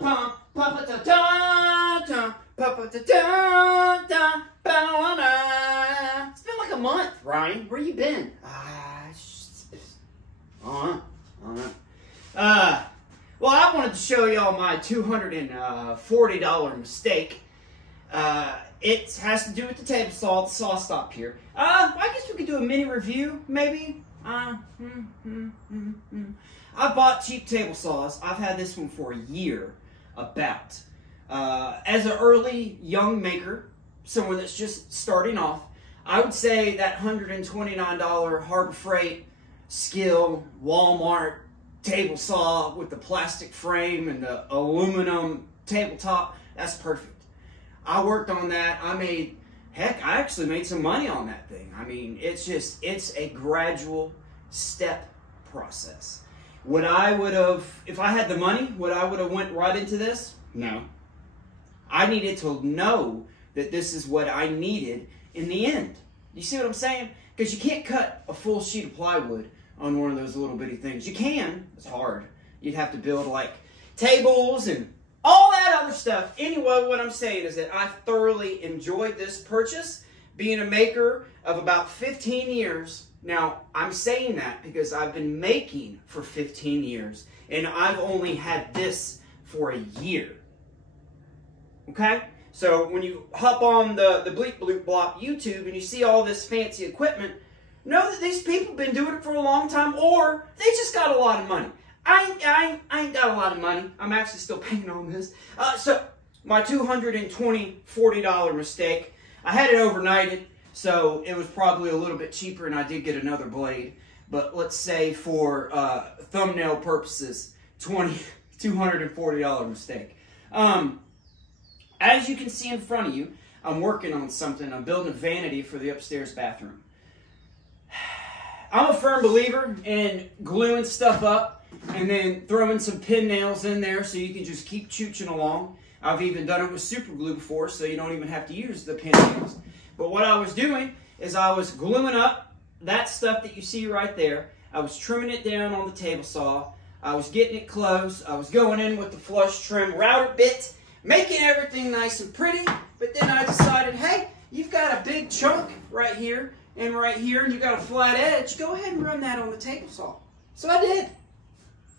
It's been like a month, Ryan. Where you been? Well, I wanted to show y'all my $240 mistake. It has to do with the table saw, the SawStop here. I guess we could do a mini review, maybe. I bought cheap table saws. I've had this one for a year, about. As an early young maker, someone that's just starting off, I would say that $129 Harbor Freight Skill Walmart table saw with the plastic frame and the aluminum tabletop, that's perfect. I worked on that. I actually made some money on that thing. I mean, it's a gradual step process. Would I would have, if I had the money, would I would have went right into this? No. I needed to know that this is what I needed in the end. You see what I'm saying? Because you can't cut a full sheet of plywood on one of those little bitty things. You can. It's hard. You'd have to build like tables and all that other stuff. Anyway, what I'm saying is that I thoroughly enjoyed this purchase. Being a maker of about 15 years. Now, I'm saying that because I've been making for 15 years. And I've only had this for a year. Okay? So when you hop on the Bleep Bloop Blop YouTube and you see all this fancy equipment, know that these people have been doing it for a long time, or they just got a lot of money. I ain't got a lot of money. I'm actually still paying on this. So my $40 mistake, I had it overnighted, so it was probably a little bit cheaper, and I did get another blade. But let's say for thumbnail purposes, $240 mistake. As you can see in front of you, I'm working on something. I'm building a vanity for the upstairs bathroom. I'm a firm believer in gluing stuff up and then throwing some pin nails in there so you can just keep chooching along. I've even done it with super glue before, so you don't even have to use the pin nails. But what I was doing is I was gluing up that stuff that you see right there. I was trimming it down on the table saw. I was getting it close. I was going in with the flush trim router bit, making everything nice and pretty. But then I decided, hey, you've got a big chunk right here and right here, and you got a flat edge. Go ahead and run that on the table saw. So I did,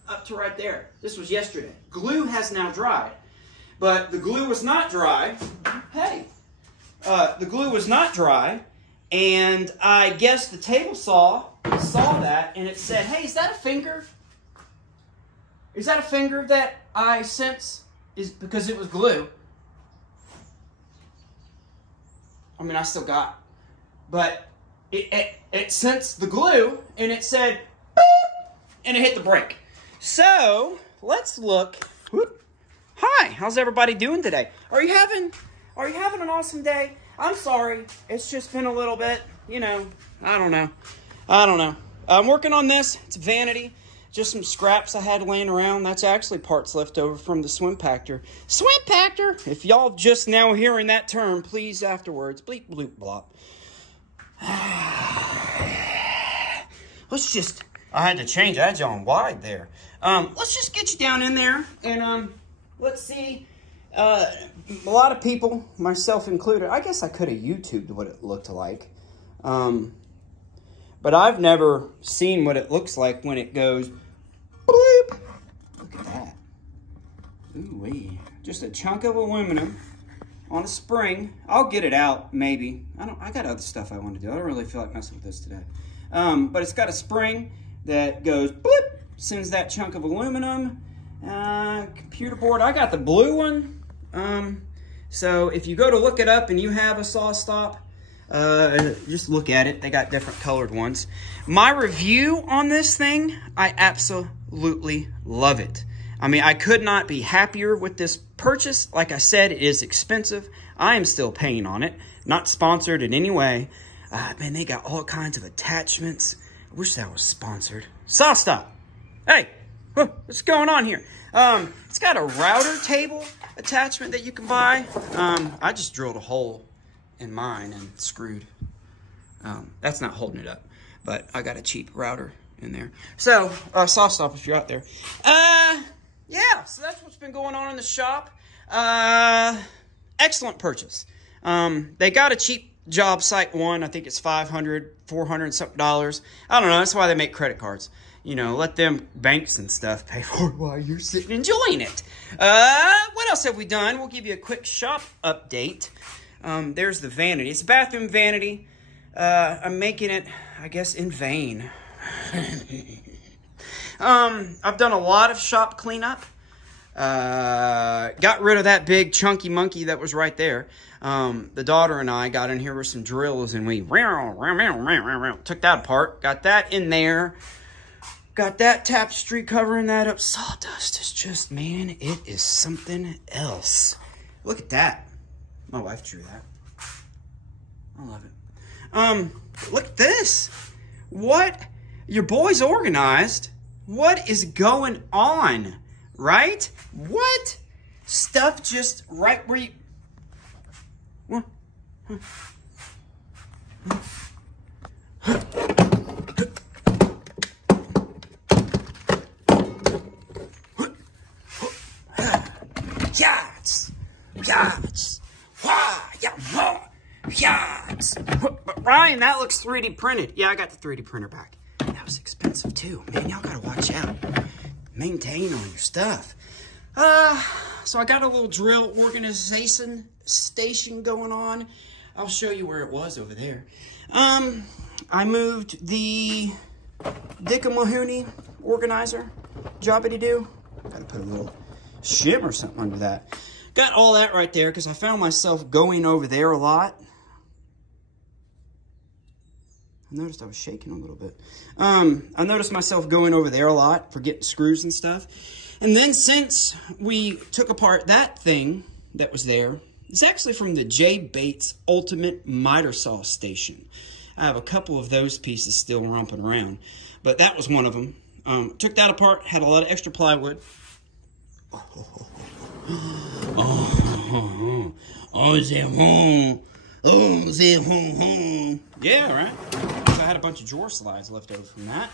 up to right there. This was yesterday. Glue has now dried, but the glue was not dry. Hey, the glue was not dry, and I guess the table saw that, and it said, hey, is that a finger? Is that a finger that I sense is because it was glue? I mean, I still got, but it sensed the glue, and it said, boop, and it hit the brake. So let's look. Whoop. Hi, how's everybody doing today? Are you having an awesome day? I'm sorry, it's just been a little bit, you know, I don't know. I'm working on this. It's a vanity. Just some scraps I had laying around. That's actually parts left over from the swim pactor. Swim pactor! If y'all just now hearing that term, please afterwards, bleep bloop blop. Let's just, I had to change. I had you on wide there. Let's just get you down in there and let's see. A lot of people, myself included, I guess I could have YouTubed what it looked like. But I've never seen what it looks like when it goes bloop. Look at that. Ooh-wee. Just a chunk of aluminum on a spring. I'll get it out, maybe. I got other stuff I want to do. I don't really feel like messing with this today. But it's got a spring that goes bloop, sends that chunk of aluminum. Computer board. I got the blue one. So if you go to look it up and you have a SawStop, just look at it. They got different colored ones. My review on this thing, I absolutely love it. I mean, I could not be happier with this purchase. Like I said, it is expensive. I am still paying on it. Not sponsored in any way. Man, they got all kinds of attachments. I wish that was sponsored. SawStop. Hey, what's going on here? It's got a router table attachment that you can buy. I just drilled a hole in mine and screwed. That's not holding it up, but I got a cheap router in there. So, SawStop if you're out there. yeah, so that's what's been going on in the shop. Excellent purchase. They got a cheap job site one. I think it's $500, $400 something dollars. I don't know. That's why they make credit cards. You know, let them banks and stuff pay for it while you're sitting enjoying it. What else have we done? We'll give you a quick shop update. There's the vanity. It's a bathroom vanity. I'm making it, I guess, in vain. I've done a lot of shop cleanup. Got rid of that big chunky monkey that was right there. The daughter and I got in here with some drills and we took that apart. Got that in there. Got that tapestry covering that up. Sawdust is just, man, it is something else. Look at that. My wife drew that. I love it. Look at this. What? Your boy's organized. What is going on? Right? What? Stuff just right where you... What? Yachts! Yachts! Yachts! But Ryan, that looks 3D printed. Yeah, I got the 3D printer back. That was expensive too. Man, y'all gotta watch out. Maintain on your stuff. So I got a little drill organization station going on. I'll show you where it was over there. I moved the Dick-a-Mahoney organizer. Jobbity-doo. Gotta put a little shim or something under that. Got all that right there because I found myself going over there a lot. I noticed I was shaking a little bit. I noticed myself going over there a lot for getting screws and stuff. And then since we took apart that thing that was there, it's actually from the J. Bates Ultimate Miter Saw Station. I have a couple of those pieces still romping around, but that was one of them. Took that apart, had a lot of extra plywood. Yeah, right. I had a bunch of drawer slides left over from that.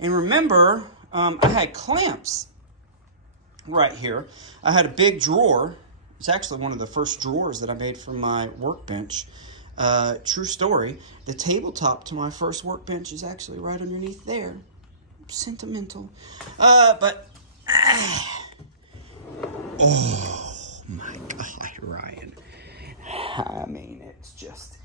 And remember, I had clamps right here. I had a big drawer. It's actually one of the first drawers that I made from my workbench. True story. The tabletop to my first workbench is actually right underneath there. Sentimental. Oh my God, Ryan. I mean, it's just,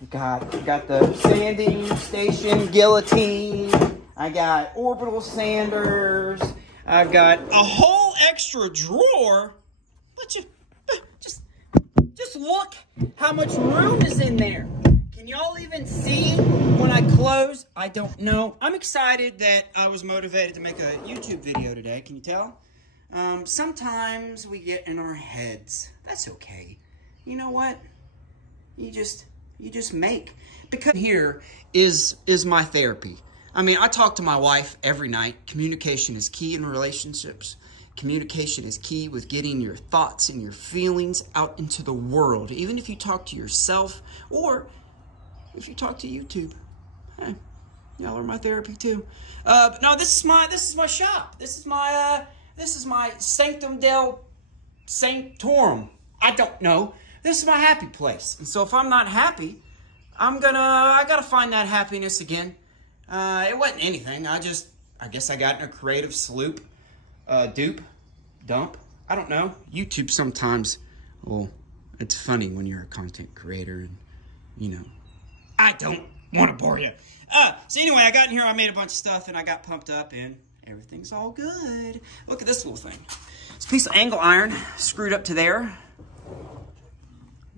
you got the sanding station guillotine. I got orbital sanders. I've got a whole extra drawer. But just look how much room is in there. Can y'all even see when I close? I don't know. I'm excited that I was motivated to make a YouTube video today. Can you tell? Sometimes we get in our heads. That's okay. You know what? You just make. Because here is my therapy. I mean, I talk to my wife every night. Communication is key in relationships. Communication is key with getting your thoughts and your feelings out into the world. Even if you talk to yourself or if you talk to YouTube. Hey, y'all are my therapy too. But no, this is my shop. This is my Sanctum Del Sanctorum. I don't know. This is my happy place. And so if I'm not happy, I gotta find that happiness again. It wasn't anything. I guess I got in a creative sloop, dump. I don't know. YouTube sometimes, well, it's funny when you're a content creator and, you know, I don't want to bore you. So anyway, I got in here, I made a bunch of stuff, and I got pumped up, and everything's all good. Look at this little thing. It's a piece of angle iron screwed up to there.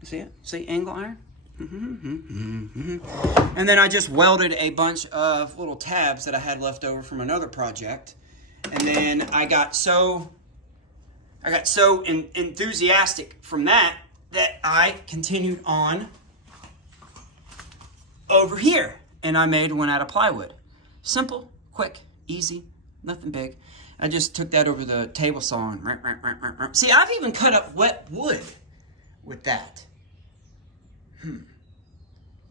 You see it? See angle iron? And then I just welded a bunch of little tabs that I had left over from another project. And then I got so enthusiastic from that I continued on over here. And I made one out of plywood. Simple, quick, easy, nothing big. I just took that over the table saw and see, I've even cut up wet wood with that.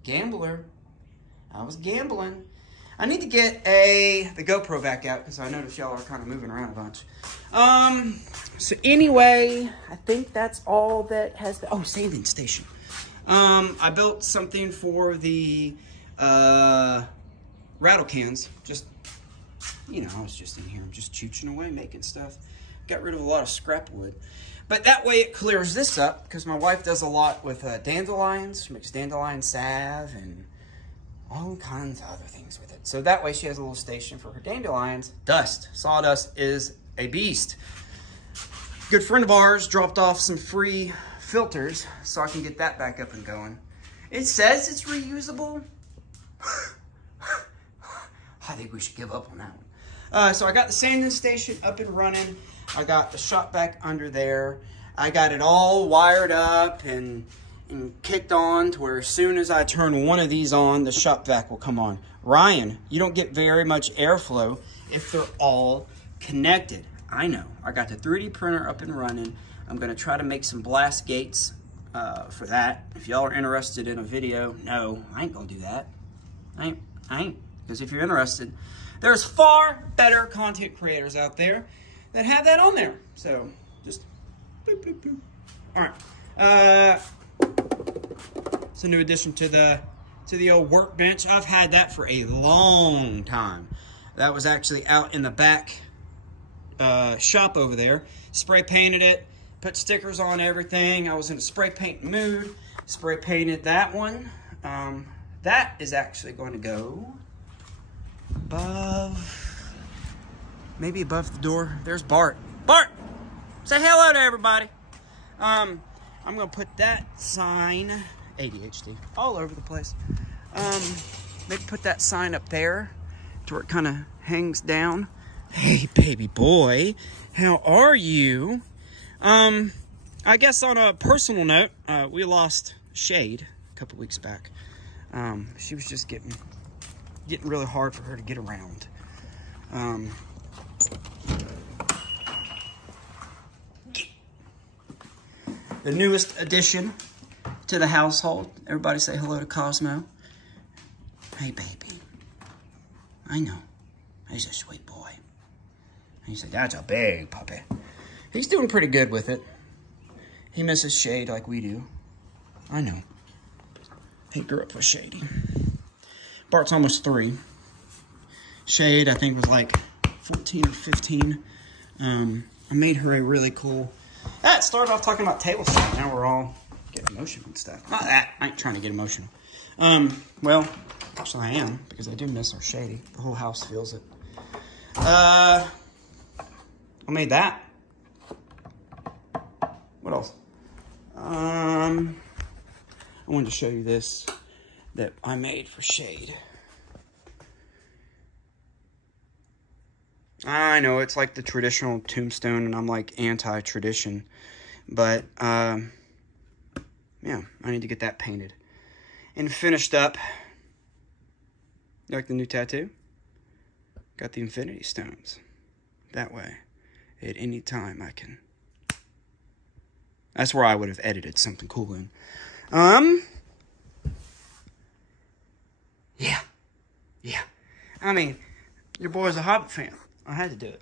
Gambler. I was gambling. I need to get the GoPro back out because I noticed y'all are kind of moving around a bunch. So anyway, I think that's all that has been. Oh, sanding station. I built something for the rattle cans. Just, you know, I was just in here just chooching away, making stuff. Got rid of a lot of scrap wood. But that way it clears this up because my wife does a lot with dandelions. She makes dandelion salve and all kinds of other things with it. So that way she has a little station for her dandelions. Dust. Sawdust is a beast. Good friend of ours dropped off some free filters so I can get that back up and going. It says it's reusable. I think we should give up on that one. So I got the sanding station up and running. I got the shop vac under there. I got it all wired up and kicked on to where as soon as I turn one of these on, the shop vac will come on. Ryan, you don't get very much airflow if they're all connected. I know. I got the 3D printer up and running. I'm going to try to make some blast gates for that. If y'all are interested in a video, no, I ain't going to do that. I ain't. Because if you're interested, there's far better content creators out there that have that on there. So, just boop, boop, boop. All right. It's a new addition to the old workbench. I've had that for a long time. That was actually out in the back shop over there. Spray painted it, put stickers on everything. I was in a spray paint mood. Spray painted that one. That is actually going to go above, maybe above the door. There's Bart. Bart, say hello to everybody. I'm gonna put that sign, ADHD, all over the place. Maybe put that sign up there to where it kind of hangs down. Hey, baby boy, how are you? I guess on a personal note, we lost Shade a couple weeks back. She was just getting really hard for her to get around. The newest addition to the household. Everybody say hello to Cosmo. Hey, baby. I know. He's a sweet boy. And you say, that's a big puppy. He's doing pretty good with it. He misses Shade like we do. I know. He grew up with Shady. Bart's almost 3. Shade, I think, was like 14 or 15. I made her a really cool... That started off talking about table stuff. Now we're all getting emotional and stuff. Not that. I ain't trying to get emotional. Well, actually I am, because I do miss our Shady. The whole house feels it. I made that. What else? I wanted to show you this that I made for Shade. I know it's like the traditional tombstone, and I'm like anti-tradition, but yeah, I need to get that painted and finished up. You like the new tattoo? Got the infinity stones. That way, at any time I can. That's where I would have edited something cool in. Yeah. I mean, your boy's a Hobbit fan. I had to do it.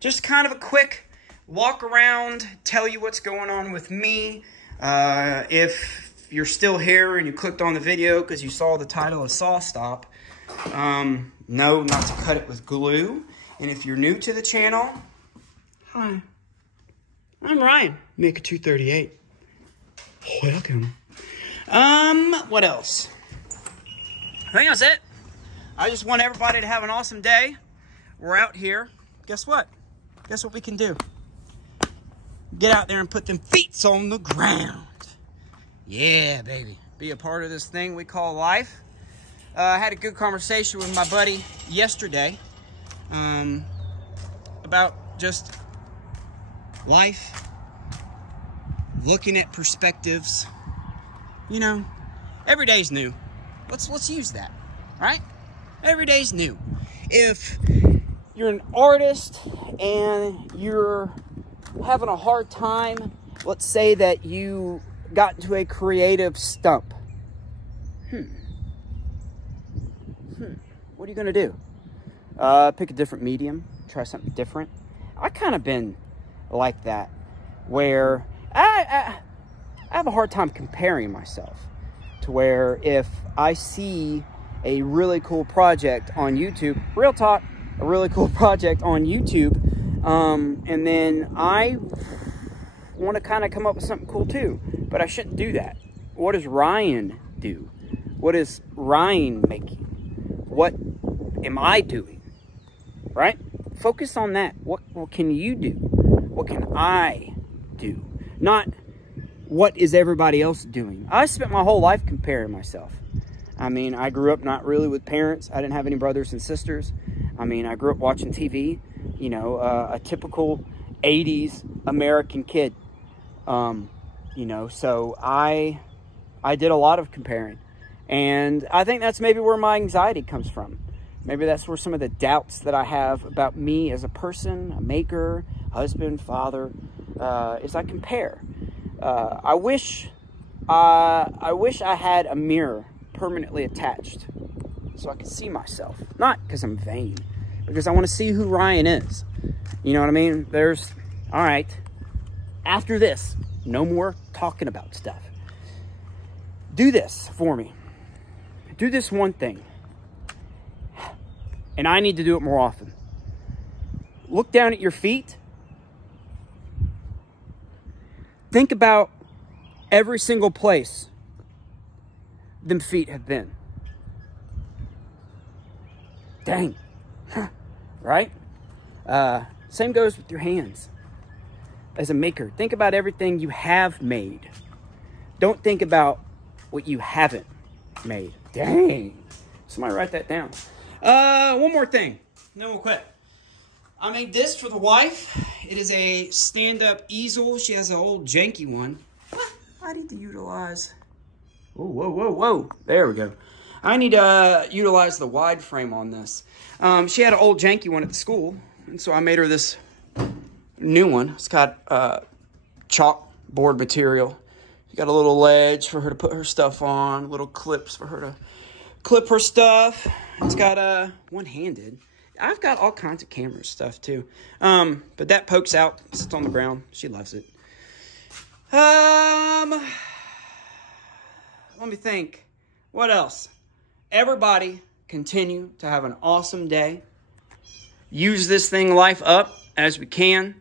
Just kind of a quick walk around, tell you what's going on with me. If you're still here and you clicked on the video because you saw the title of SawStop, no, not to cut it with glue. And if you're new to the channel, hi, I'm Ryan, Make a 238. Welcome. What else? I think that's it. I just want everybody to have an awesome day. We're out here. Guess what? Guess what we can do? Get out there and put them feet on the ground. Yeah, baby. Be a part of this thing we call life. I had a good conversation with my buddy yesterday about just life, looking at perspectives. You know, every day's new. Let's use that, right? Every day's new. If you're an artist and you're having a hard time, let's say that you got into a creative stump. what are you going to do? Pick a different medium, try something different. I kind of been like that, where I have a hard time comparing myself to where if I see a really cool project on YouTube, real talk, a really cool project on YouTube, and then I want to kind of come up with something cool too, but I shouldn't do that. What does Ryan do? What is Ryan making? What am I doing? Right? Focus on that. What can you do? What can I do? Not what is everybody else doing. I spent my whole life comparing myself. I mean, I grew up not really with parents. I didn't have any brothers and sisters. I mean, I grew up watching TV, you know, a typical 80s American kid. You know, so I did a lot of comparing. And I think that's maybe where my anxiety comes from. Maybe that's where some of the doubts that I have about me as a person, a maker, husband, father, is I compare. I wish I had a mirror permanently attached so I could see myself. Not because I'm vain, because I want to see who Ryan is. You know what I mean? All right, after this, no more talking about stuff. Do this for me. Do this one thing. And I need to do it more often. Look down at your feet. Think about every single place them feet have been. Dang. Right? Same goes with your hands. As a maker, think about everything you have made. Don't think about what you haven't made. Dang. Somebody write that down. One more thing, then we'll quit. I made this for the wife. It is a stand-up easel. She has an old janky one. I need to utilize... Whoa, whoa, whoa, whoa. There we go. I need to utilize the wide frame on this. She had an old janky one at the school, and so I made her this new one. It's got chalkboard material. You got a little ledge for her to put her stuff on, little clips for her to clip her stuff. It's got one-handed. I've got all kinds of camera stuff too. But that pokes out, sits on the ground. She loves it. Let me think. What else? Everybody continue to have an awesome day. Use this thing life up as we can.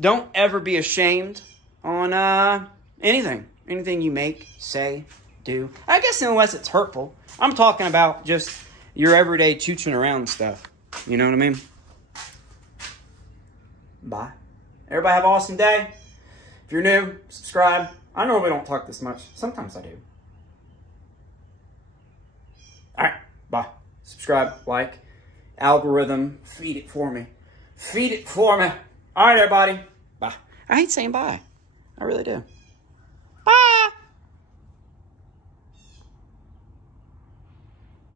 Don't ever be ashamed on anything. Anything you make, say, do. I guess unless it's hurtful. I'm talking about just your everyday chooching around stuff. You know what I mean? Bye. Everybody have an awesome day. If you're new, subscribe. I normally don't talk this much. Sometimes I do. Alright, bye. Subscribe, like, algorithm, feed it for me. Feed it for me. Alright, everybody. Bye. I hate saying bye. I really do.